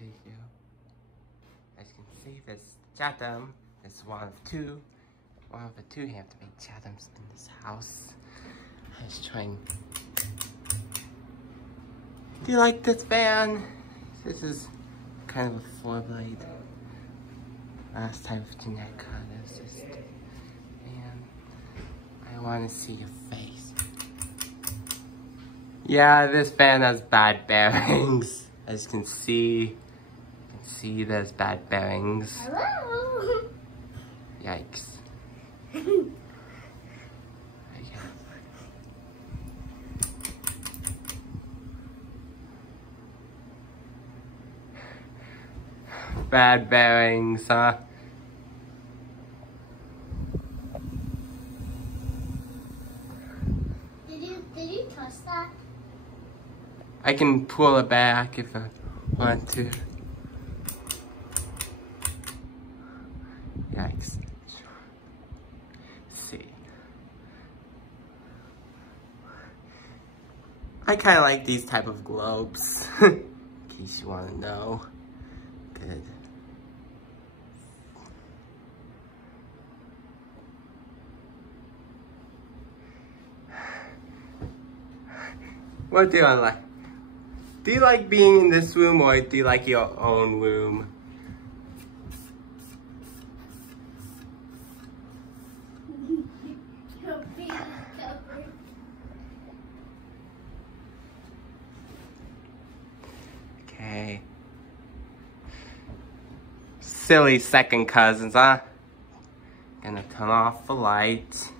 video. As you can see, this Chatham is one of the two Hampton Chathams in this house. I was trying. Do you like this van? This is kind of a 4-blade. Last time Jeanette cut is just, man, I want to see your face. Yeah, this van has bad bearings. As you can see, there's bad bearings. Hello. Yikes. Bad bearings, huh? Did you touch that? I can pull it back if I want to. Yikes. Let's see. I kind of like these type of globes, in case you want to know. Good. What do I like? Do you like being in this room, or do you like your own room? Your face is covered. Okay. Silly second cousins, huh? Gonna turn off the light.